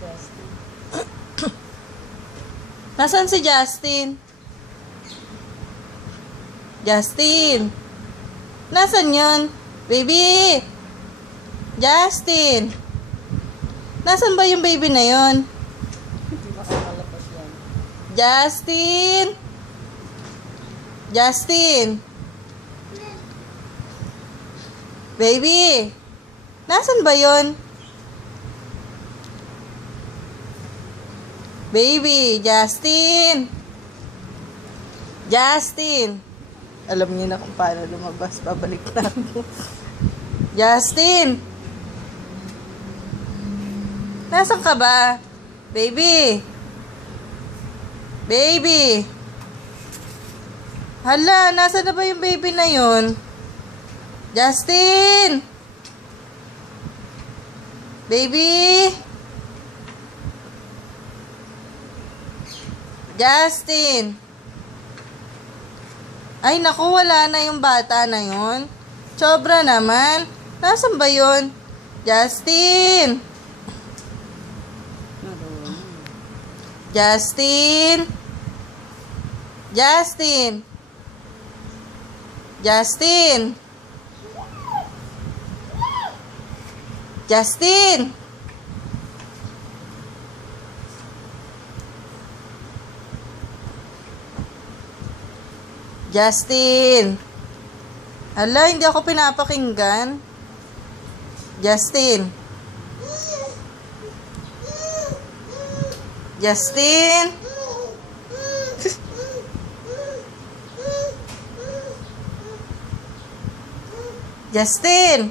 Justin. Nasaan si Justin? Justin! Nasaan yun? Baby! Justin! Nasaan ba yung baby na yun? Hindi makakalabas yan. Justin! Justin! Baby! Nasaan ba yun? Baby! Justin! Justin! Alam niyo na kung paano lumabas. Babalik na ako. Justin! Nasaan ka ba? Baby! Baby! Hala, nasaan na ba yung baby na yun? Justin! Baby! Justin! Ay, naku, wala na yung bata na yun. Sobra naman. Nasaan ba yun? Justin! Justin! Justin! Justin! Justin! Justin! Hala, hindi ako pinapakinggan. Justin! Justin! Justin!